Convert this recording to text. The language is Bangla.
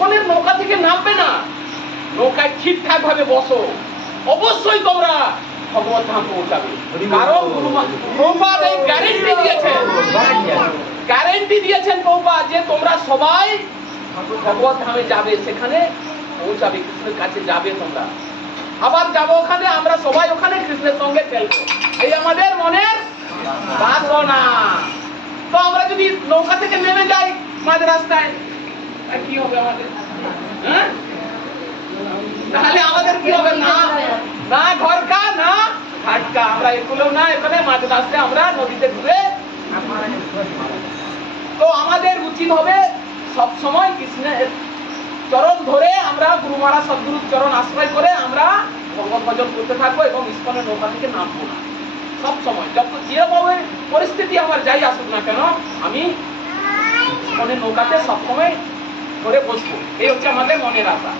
কোনের নৌকা থেকে নামবে না, নৌকায় ঠিকঠাক ভাবে বসো, অবশ্যই তোমরা ভগবত ধাম পৌঁছাবে। কারণ প্রভুপাদ এই গ্যারেন্টি দিয়েছেন, গ্যারেন্টি দিয়েছেন প্রভুপাদ যে তোমরা সবাই ভগবত ধামে যাবে, সেখানে পৌঁছাবে, কৃষ্ণের কাছে যাবে তোমরা। আবার যাবো ওখানে, আমরা সবাই ওখানে কৃষ্ণের সঙ্গে খেলবো, এই আমাদের মনের বাসনা। তো আমরা যদি নৌকা থেকে নেমে যাই মাঝ রাস্তায়, কি হবে আমাদের? হ্যাঁ, তাহলে আমাদের কি হবে? না না ঘরকা না ঘাটকা, আমরা এগুলো না, এখানে মাঝ রাস্তায় আমরা নদীতে ঘুরে। তো আমাদের উচিত হবে সব সময় কৃষ্ণের চরণ ধরে, আমরা গুরু মহারাজ সদ্গুরুর চরণ আশ্রয় করে আমরা ভগবত ভজন করতে থাকবো এবং ইস্কনের নৌকা থেকে নামবো না। সব সময় যত যেরকম পরিস্থিতি আমার যাই আসুক না কেন, আমি ইস্কনের নৌকাতে সবসময় ধরে বসবো। এই হচ্ছে আমাদের মনের আশা।